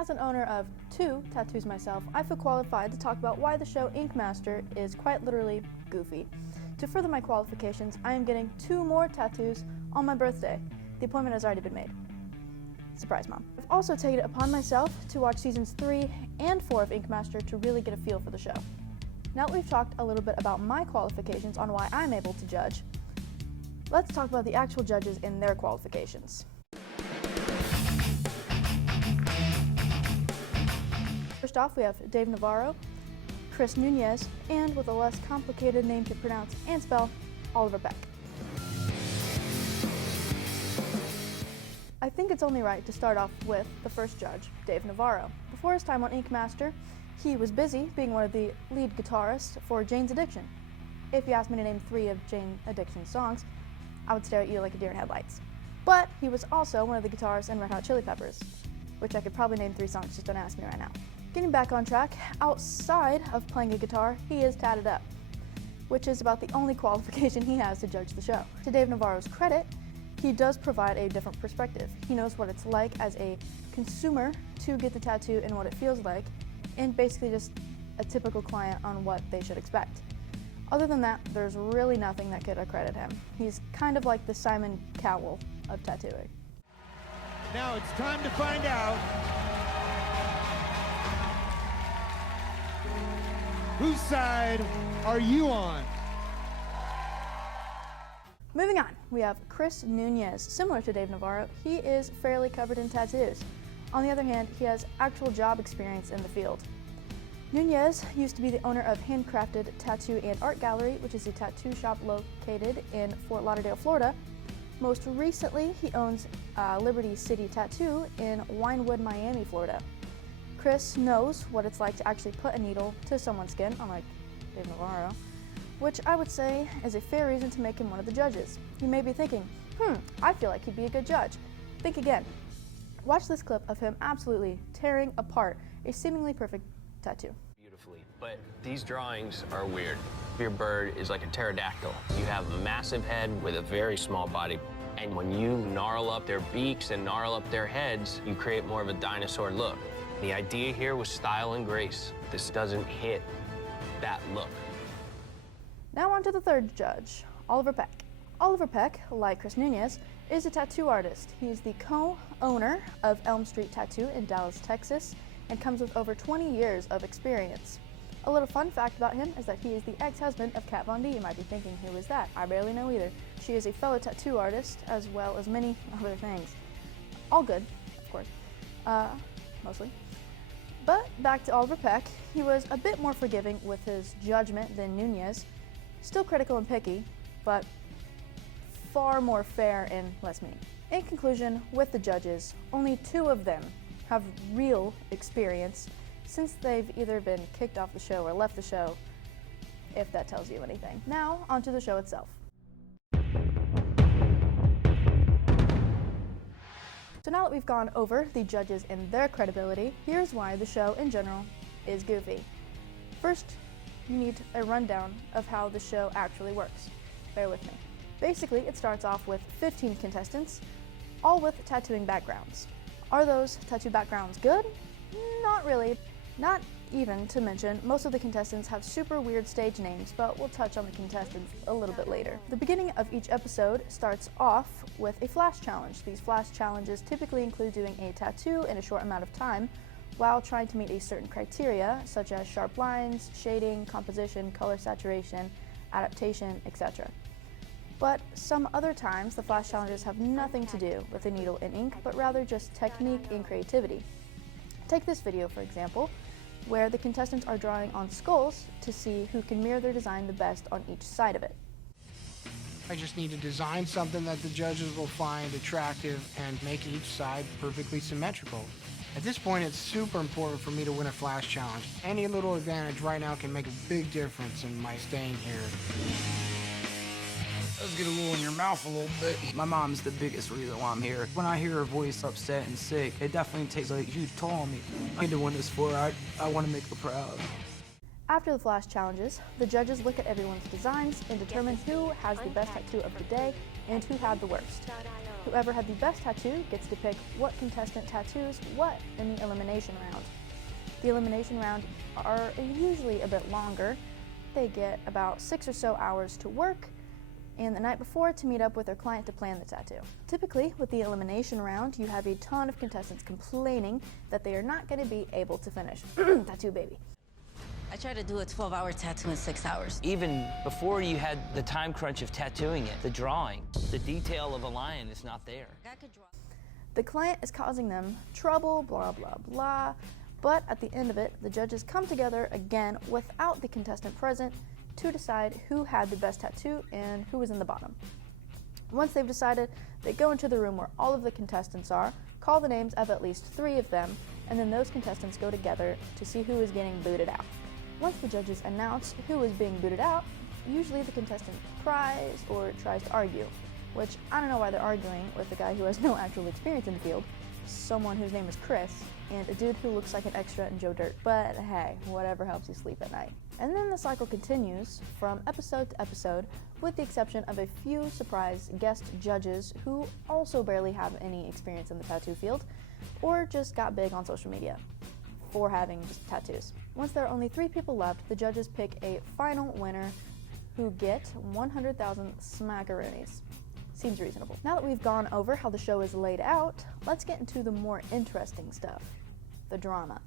As an owner of 2 tattoos myself, I feel qualified to talk about why the show Ink Master is quite literally goofy. To further my qualifications, I am getting 2 more tattoos on my birthday. The appointment has already been made. Surprise, Mom. I've also taken it upon myself to watch seasons 3 and 4 of Ink Master to really get a feel for the show. Now that we've talked a little bit about my qualifications on why I'm able to judge, let's talk about the actual judges and their qualifications. First off, we have Dave Navarro, Chris Nunez, and with a less complicated name to pronounce and spell, Oliver Peck. I think it's only right to start off with the first judge, Dave Navarro. Before his time on Ink Master, he was busy being one of the lead guitarists for Jane's Addiction. If you asked me to name 3 of Jane Addiction's songs, I would stare at you like a deer in headlights. But he was also one of the guitarists in Red Hot Chili Peppers, which I could probably name 3 songs, just don't ask me right now. Getting back on track, outside of playing a guitar, he is tatted up, which is about the only qualification he has to judge the show. To Dave Navarro's credit, he does provide a different perspective. He knows what it's like as a consumer to get the tattoo and what it feels like, and basically just a typical client on what they should expect. Other than that, there's really nothing that could accredit him. He's kind of like the Simon Cowell of tattooing. Now it's time to find out whose side are you on? Moving on, we have Chris Nunez. Similar to Dave Navarro, he is fairly covered in tattoos. On the other hand, he has actual job experience in the field. Nunez used to be the owner of Handcrafted Tattoo and Art Gallery, which is a tattoo shop located in Fort Lauderdale, Florida. Most recently, he owns Liberty City Tattoo in Winewood, Miami, Florida. Chris knows what it's like to actually put a needle to someone's skin, unlike Dave Navarro, which I would say is a fair reason to make him one of the judges. You may be thinking, I feel like he'd be a good judge. Think again. Watch this clip of him absolutely tearing apart a seemingly perfect tattoo. Beautifully, but these drawings are weird. Your bird is like a pterodactyl. You have a massive head with a very small body. And when you gnarl up their beaks and gnarl up their heads, you create more of a dinosaur look. The idea here was style and grace. This doesn't hit that look. Now on to the third judge, Oliver Peck. Oliver Peck, like Chris Nunez, is a tattoo artist. He is the co-owner of Elm Street Tattoo in Dallas, Texas, and comes with over 20 years of experience. A little fun fact about him is that he is the ex-husband of Kat Von D. You might be thinking, who is that? I barely know either. She is a fellow tattoo artist, as well as many other things. All good, of course, mostly. But back to Oliver Peck, he was a bit more forgiving with his judgment than Nunez. Still critical and picky, but far more fair and less mean. In conclusion, with the judges, only 2 of them have real experience since they've either been kicked off the show or left the show, if that tells you anything. Now, onto the show itself. So now that we've gone over the judges and their credibility, here's why the show in general is goofy. First, you need a rundown of how the show actually works. Bear with me. Basically, it starts off with 15 contestants, all with tattooing backgrounds. Are those tattoo backgrounds good? Not really. Not even to mention, most of the contestants have super weird stage names, but we'll touch on the contestants a little bit later. The beginning of each episode starts off with a flash challenge. These flash challenges typically include doing a tattoo in a short amount of time while trying to meet a certain criteria, such as sharp lines, shading, composition, color saturation, adaptation, etc. But some other times, the flash challenges have nothing to do with the needle and ink, but rather just technique and creativity. Take this video, for example, where the contestants are drawing on skulls to see who can mirror their design the best on each side of it. I just need to design something that the judges will find attractive and make each side perfectly symmetrical. At this point, it's super important for me to win a flash challenge. Any little advantage right now can make a big difference in my staying here. Let's get a little in your mouth a little bit. My mom's the biggest reason why I'm here. When I hear her voice upset and sick, it definitely takes a huge toll on me. I need to win this for her. I want to make her proud. After the flash challenges, the judges look at everyone's designs and determine who has the best tattoo of the day and who had the worst. Whoever had the best tattoo gets to pick what contestant tattoos what in the elimination round. The elimination round are usually a bit longer. They get about 6 or so hours to work and the night before to meet up with their client to plan the tattoo. Typically, with the elimination round, you have a ton of contestants complaining that they are not going to be able to finish. Tattoo baby. I tried to do a 12-hour tattoo in 6 hours. Even before you had the time crunch of tattooing it, the drawing, the detail of a lion is not there. I could draw. The client is causing them trouble, blah, blah, blah. But at the end of it, the judges come together again without the contestant present to decide who had the best tattoo and who was in the bottom. Once they've decided, they go into the room where all of the contestants are, call the names of at least 3 of them, and then those contestants go together to see who is getting booted out. Once the judges announce who is being booted out, usually the contestant cries or tries to argue, which I don't know why they're arguing with a guy who has no actual experience in the field, someone whose name is Chris, and a dude who looks like an extra in Joe Dirt, but hey, whatever helps you sleep at night. And then the cycle continues from episode to episode, with the exception of a few surprise guest judges who also barely have any experience in the tattoo field, or just got big on social media for having just tattoos. Once there are only 3 people left, the judges pick a final winner who get 100,000 smackaroonies. Seems reasonable. Now that we've gone over how the show is laid out, let's get into the more interesting stuff, the drama.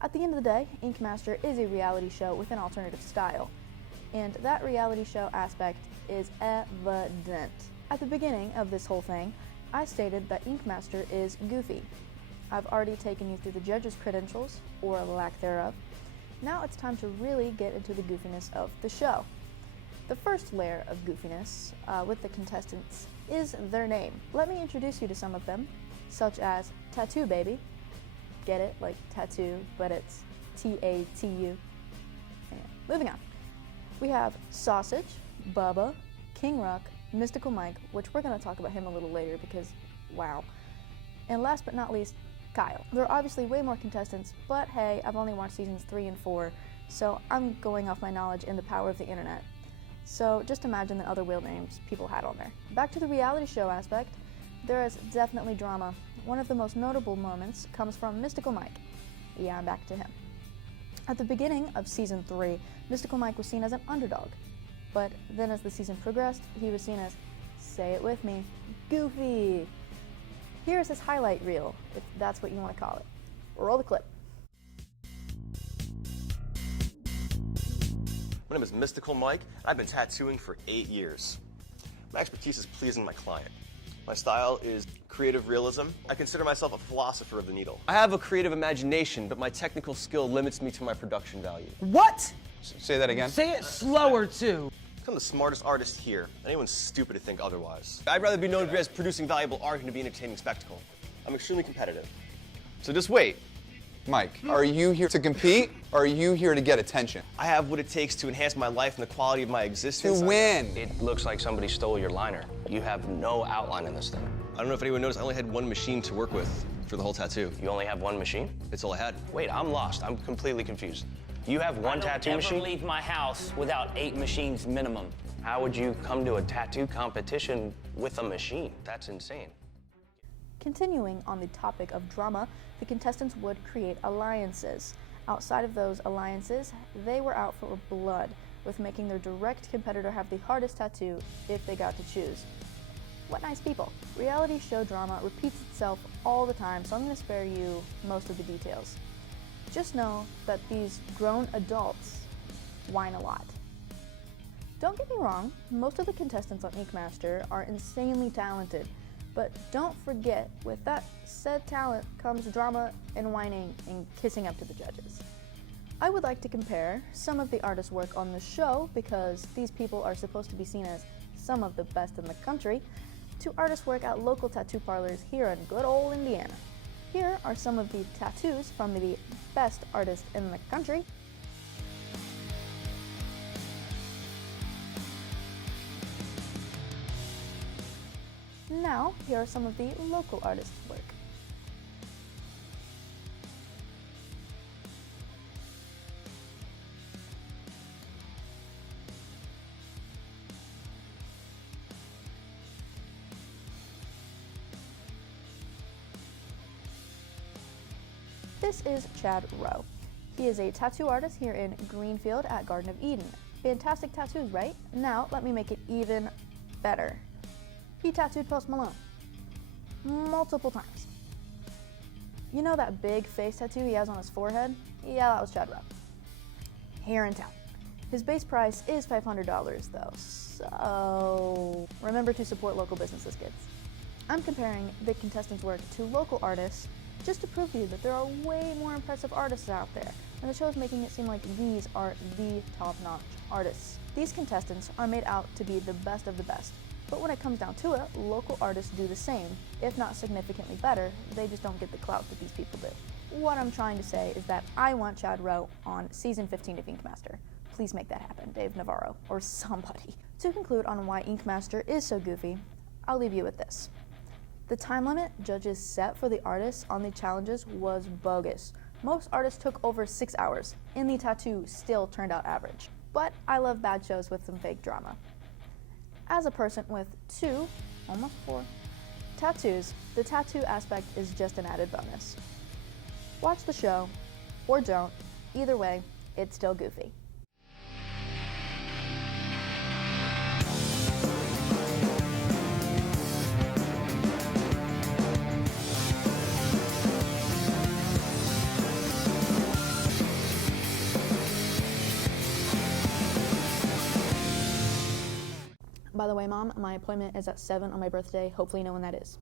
At the end of the day, Ink Master is a reality show with an alternative style, and that reality show aspect is evident. At the beginning of this whole thing, I stated that Ink Master is goofy. I've already taken you through the judges' credentials, or lack thereof. Now it's time to really get into the goofiness of the show. The first layer of goofiness with the contestants is their name. Let me introduce you to some of them, such as Tattoo Baby. Get it? Like tattoo, but it's T-A-T-U. Anyway, moving on. We have Sausage, Bubba, King Ruck, Mystical Mike, which we're going to talk about him a little later because, wow. And last but not least, Kyle. There are obviously way more contestants, but hey, I've only watched seasons 3 and 4, so I'm going off my knowledge and the power of the internet. So just imagine the other wheel names people had on there. Back to the reality show aspect, there is definitely drama. One of the most notable moments comes from Mystical Mike. Yeah, I'm back to him. At the beginning of season 3, Mystical Mike was seen as an underdog. But then as the season progressed, he was seen as, say it with me, goofy. Here's his highlight reel, if that's what you want to call it. Roll the clip. My name is Mystical Mike, and I've been tattooing for 8 years. My expertise is pleasing my client. My style is creative realism. I consider myself a philosopher of the needle. I have a creative imagination, but my technical skill limits me to my production value. What? Say that again. Say it slower, too. I'm the smartest artist here. Anyone's stupid to think otherwise. I'd rather be known as producing valuable art than to be an entertaining spectacle. I'm extremely competitive. So just wait. Mike, are you here to compete, or are you here to get attention? I have what it takes to enhance my life and the quality of my existence. To win. It looks like somebody stole your liner. You have no outline in this thing. I don't know if anyone noticed, I only had 1 machine to work with for the whole tattoo. You only have 1 machine? It's all I had. Wait, I'm lost. I'm completely confused. You have 1 tattoo machine? I don't ever leave my house without 8 machines minimum. How would you come to a tattoo competition with a machine? That's insane. Continuing on the topic of drama, the contestants would create alliances. Outside of those alliances, they were out for blood, with making their direct competitor have the hardest tattoo if they got to choose. What nice people. Reality show drama repeats itself all the time, so I'm going to spare you most of the details. Just know that these grown adults whine a lot. Don't get me wrong, most of the contestants on Ink Master are insanely talented, but don't forget, with that said talent comes drama and whining and kissing up to the judges. I would like to compare some of the artists' work on the show, because these people are supposed to be seen as some of the best in the country, to artists' work at local tattoo parlors here in good old Indiana. Here are some of the tattoos from the best artists in the country. Now, here are some of the local artists' work. This is Chad Rowe. He is a tattoo artist here in Greenfield at Garden of Eden. Fantastic tattoos, right? Now, let me make it even better. He tattooed Post Malone multiple times. You know that big face tattoo he has on his forehead? Yeah, that was Chad Rowe. Here in town. His base price is $500 though, so remember to support local businesses, kids. I'm comparing the contestants' work to local artists just to prove to you that there are way more impressive artists out there, and the show is making it seem like these are the top-notch artists. These contestants are made out to be the best of the best, but when it comes down to it, local artists do the same, if not significantly better. They just don't get the clout that these people do. What I'm trying to say is that I want Chad Rowe on season 15 of Ink Master. Please make that happen, Dave Navarro, or somebody. To conclude on why Ink Master is so goofy, I'll leave you with this. The time limit judges set for the artists on the challenges was bogus. Most artists took over 6 hours, and the tattoo still turned out average. But I love bad shows with some fake drama. As a person with 2, almost 4, tattoos, the tattoo aspect is just an added bonus. Watch the show, or don't. Either way, it's still goofy. By the way, Mom, my appointment is at 7 on my birthday. Hopefully you know when that is.